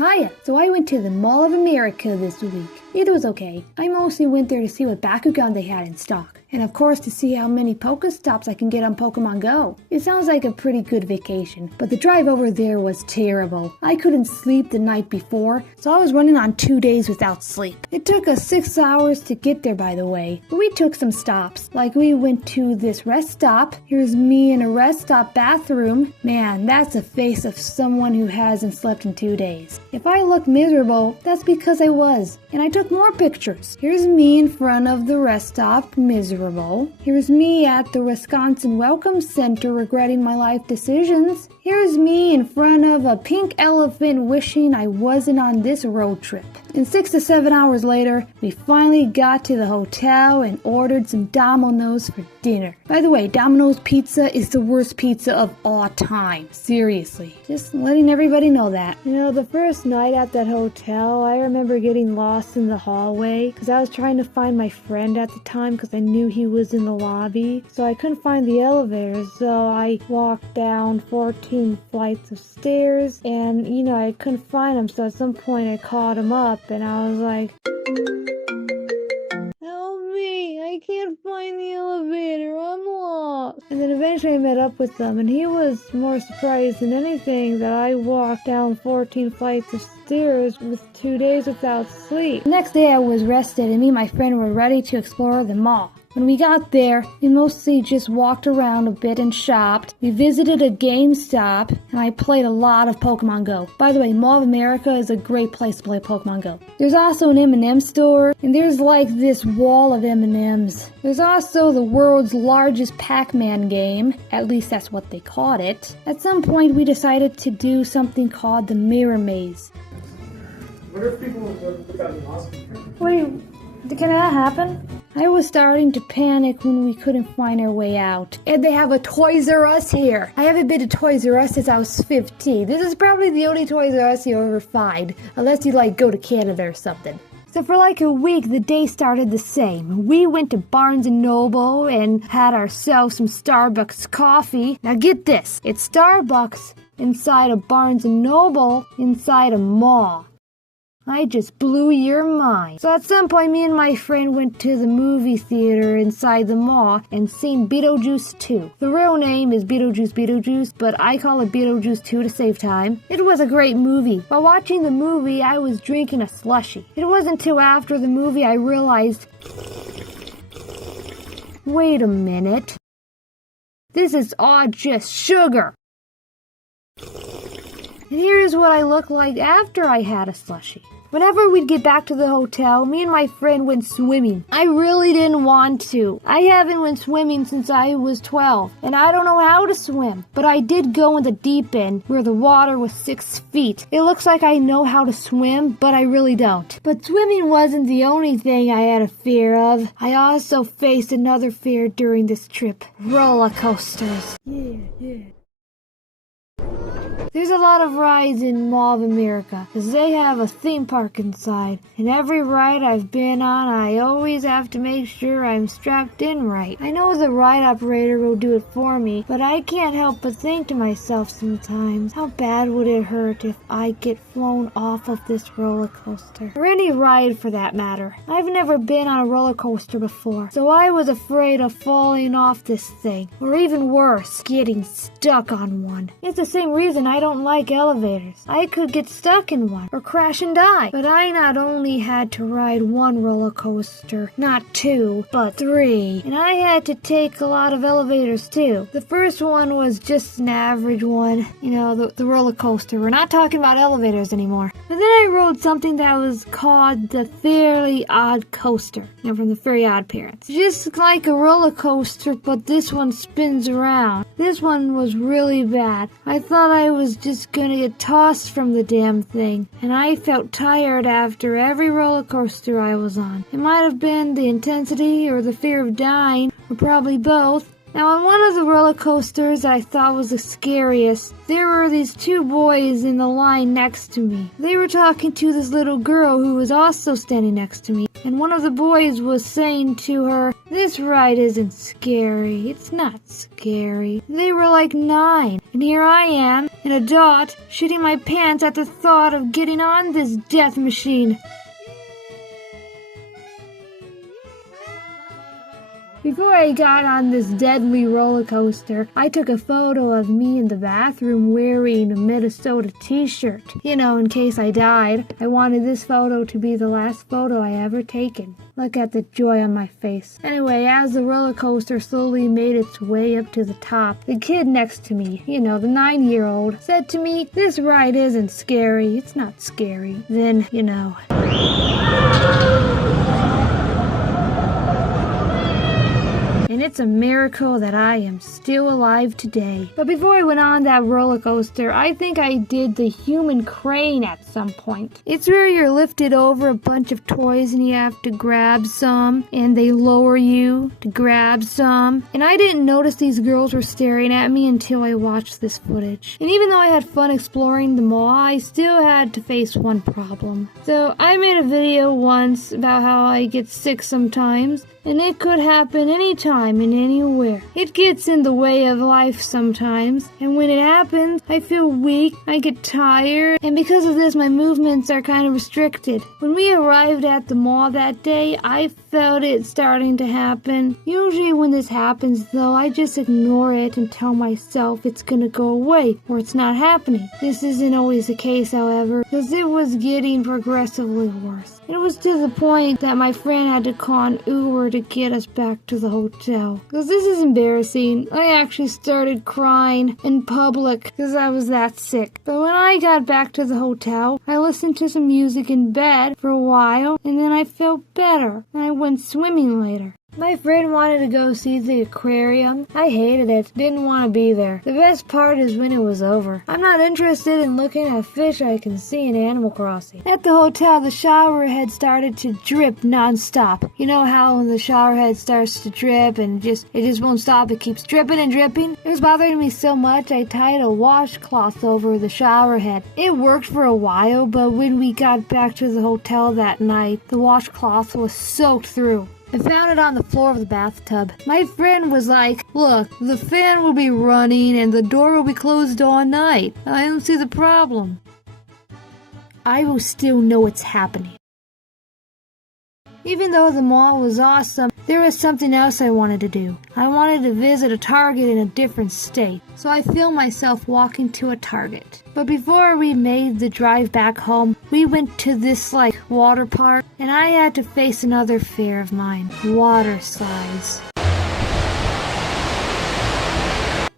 Hiya! So I went to the Mall of America this week. It was okay. I mostly went there to see what Bakugan they had in stock. And of course to see how many Pokestops I can get on Pokemon Go. It sounds like a pretty good vacation, but the drive over there was terrible. I couldn't sleep the night before, so I was running on 2 days without sleep. It took us 6 hours to get there, by the way. But we took some stops. Like we went to this rest stop. Here's me in a rest stop bathroom. Man, that's the face of someone who hasn't slept in 2 days. If I look miserable, that's because I was. And I took more pictures. Here's me in front of the rest stop, miserable. Here's me at the Wisconsin Welcome Center regretting my life decisions. Here's me in front of a pink elephant wishing I wasn't on this road trip. And 6 to 7 hours later, we finally got to the hotel and ordered some Domino's for dinner. By the way, Domino's pizza is the worst pizza of all time. Seriously. Just letting everybody know that. You know, the first night at that hotel, I remember getting lost in the hallway because I was trying to find my friend at the time because I knew he was in the lobby. So I couldn't find the elevator, so I walked down 14 flights of stairs and, I couldn't find him. So at some point I called him up and I was like, "Help me, I can't find the elevator, I'm lost." And then eventually I met up with them and he was more surprised than anything that I walked down 14 flights of stairs with 2 days without sleep. The next day I was rested and me and my friend were ready to explore the mall. When we got there, we mostly just walked around a bit and shopped. We visited a GameStop, and I played a lot of Pokemon Go. By the way, Mall of America is a great place to play Pokemon Go. There's also an M&M store, and there's like this wall of M&Ms. There's also the world's largest Pac-Man game. At least that's what they called it. At some point, we decided to do something called the Mirror Maze. What if people got lost? Wait, can that happen? I was starting to panic when we couldn't find our way out. And they have a Toys R Us here. I haven't been to Toys R Us since I was 15. This is probably the only Toys R Us you'll ever find. Unless you go to Canada or something. So for like a week, the day started the same. We went to Barnes & Noble and had ourselves some Starbucks coffee. Now get this. It's Starbucks inside a Barnes & Noble inside a mall. I just blew your mind. So at some point, me and my friend went to the movie theater inside the mall and seen Beetlejuice 2. The real name is Beetlejuice, but I call it Beetlejuice 2 to save time. It was a great movie. While watching the movie, I was drinking a slushie. It wasn't until after the movie I realized, wait a minute. This is all just sugar. And here's what I look like after I had a slushie. Whenever we'd get back to the hotel, me and my friend went swimming. I really didn't want to. I haven't went swimming since I was 12, and I don't know how to swim. But I did go in the deep end, where the water was 6 feet. It looks like I know how to swim, but I really don't. But swimming wasn't the only thing I had a fear of. I also faced another fear during this trip. Roller coasters. Yeah. There's a lot of rides in Mall of America, because they have a theme park inside. And every ride I've been on, I always have to make sure I'm strapped in right. I know the ride operator will do it for me, but I can't help but think to myself sometimes, how bad would it hurt if I get flown off of this roller coaster? Or any ride for that matter. I've never been on a roller coaster before, so I was afraid of falling off this thing. Or even worse, getting stuck on one. It's the same reason I don't like elevators. I could get stuck in one or crash and die. But I not only had to ride one roller coaster, not 2, but 3. And I had to take a lot of elevators too. The first one was just an average one, the roller coaster. We're not talking about elevators anymore. But then I rode something that was called the Fairly Odd Coaster, from the Very Odd Parents. Just like a roller coaster, but this one spins around. This one was really bad. I thought I was just gonna get tossed from the damn thing, and I felt tired after every roller coaster I was on. It might have been the intensity or the fear of dying, or probably both. Now, on one of the roller coasters I thought was the scariest, there were these 2 boys in the line next to me. They were talking to this little girl who was also standing next to me. and one of the boys was saying to her, "This ride isn't scary. It's not scary." They were like 9, and here I am, an adult, shitting my pants at the thought of getting on this death machine. Before I got on this deadly roller coaster, I took a photo of me in the bathroom wearing a Minnesota t-shirt. You know, in case I died, I wanted this photo to be the last photo I ever taken. Look at the joy on my face. Anyway, as the roller coaster slowly made its way up to the top, the kid next to me, you know, the 9-year-old, said to me, "This ride isn't scary. It's not scary." Then, you know. And it's a miracle that I am still alive today. But before I went on that roller coaster, I think I did the human crane at some point. It's where you're lifted over a bunch of toys and you have to grab some, and they lower you to grab some. And I didn't notice these girls were staring at me until I watched this footage. And even though I had fun exploring the mall, I still had to face one problem. So I made a video once about how I get sick sometimes, and it could happen anytime and anywhere. It gets in the way of life sometimes, and when it happens, I feel weak, I get tired, and because of this, my movements are kind of restricted. When we arrived at the mall that day, I felt it starting to happen. Usually when this happens, though, I just ignore it and tell myself it's gonna go away, or it's not happening. This isn't always the case, however, because it was getting progressively worse. It was to the point that my friend had to call an Uber to get us back to the hotel. Because this is embarrassing. I actually started crying in public because I was that sick. But when I got back to the hotel, I listened to some music in bed for a while, and then I felt better, and I went swimming later. My friend wanted to go see the aquarium. I hated it. Didn't want to be there. The best part is when it was over. I'm not interested in looking at fish I can see in Animal Crossing. At the hotel, the shower head started to drip non-stop. You know how when the shower head starts to drip and it just won't stop. It keeps dripping and dripping. It was bothering me so much I tied a washcloth over the shower head. It worked for a while, but when we got back to the hotel that night, the washcloth was soaked through. I found it on the floor of the bathtub. My friend was like, "Look, the fan will be running and the door will be closed all night. I don't see the problem." I will still know it's happening. Even though the mall was awesome, there was something else I wanted to do. I wanted to visit a Target in a different state, so I filmed myself walking to a Target. But before we made the drive back home, we went to this water park, and I had to face another fear of mine, water slides.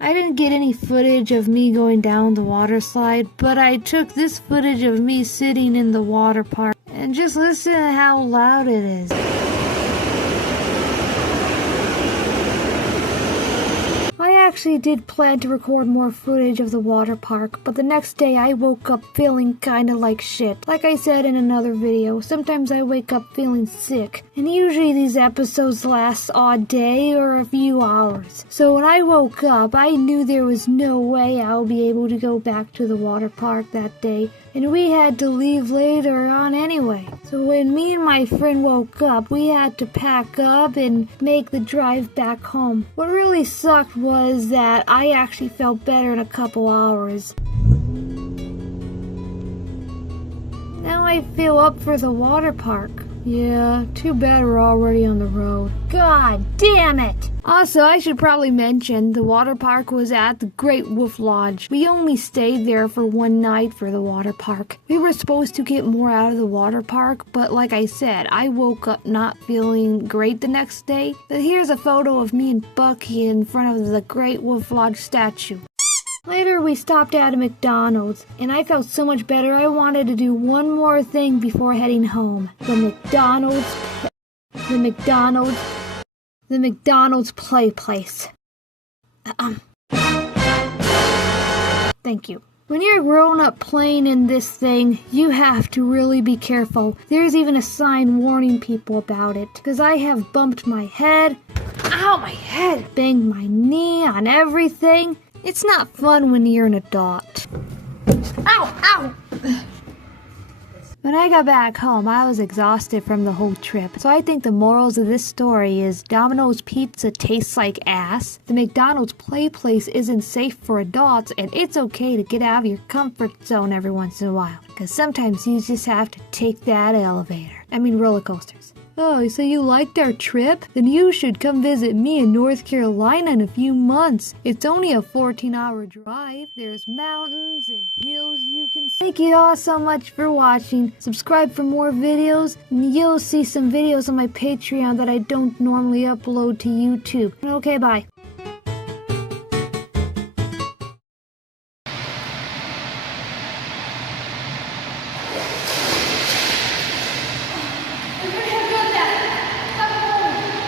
I didn't get any footage of me going down the water slide, but I took this footage of me sitting in the water park, and just listen to how loud it is. I actually did plan to record more footage of the water park, but the next day I woke up feeling kinda like shit. Like I said in another video, sometimes I wake up feeling sick, and usually these episodes last all day or a few hours. So when I woke up, I knew there was no way I'll be able to go back to the water park that day, and we had to leave later on anyway. So when me and my friend woke up, we had to pack up and make the drive back home. What really sucked was that I actually felt better in a couple hours. Now I feel up for the water park. Yeah, too bad we're already on the road. God damn it! Also, I should probably mention the water park was at the Great Wolf Lodge. We only stayed there for one night for the water park. We were supposed to get more out of the water park, but like I said, I woke up not feeling great the next day. But here's a photo of me and Bucky in front of the Great Wolf Lodge statue. Later, we stopped at a McDonald's, and I felt so much better I wanted to do one more thing before heading home. The McDonald's play place. Thank you. When you're grown up playing in this thing, you have to really be careful. There's even a sign warning people about it, because I have bumped my head. Ow, my head! Banged my knee on everything. It's not fun when you're an adult. Ow! Ow! When I got back home, I was exhausted from the whole trip. So I think the morals of this story is Domino's pizza tastes like ass, the McDonald's play place isn't safe for adults, and it's okay to get out of your comfort zone every once in a while. Because sometimes you just have to take that roller coasters. Oh, so you liked our trip? Then you should come visit me in North Carolina in a few months. It's only a 14-hour drive. There's mountains and hills you can see. Thank you all so much for watching. Subscribe for more videos, and you'll see some videos on my Patreon that I don't normally upload to YouTube. Okay, bye.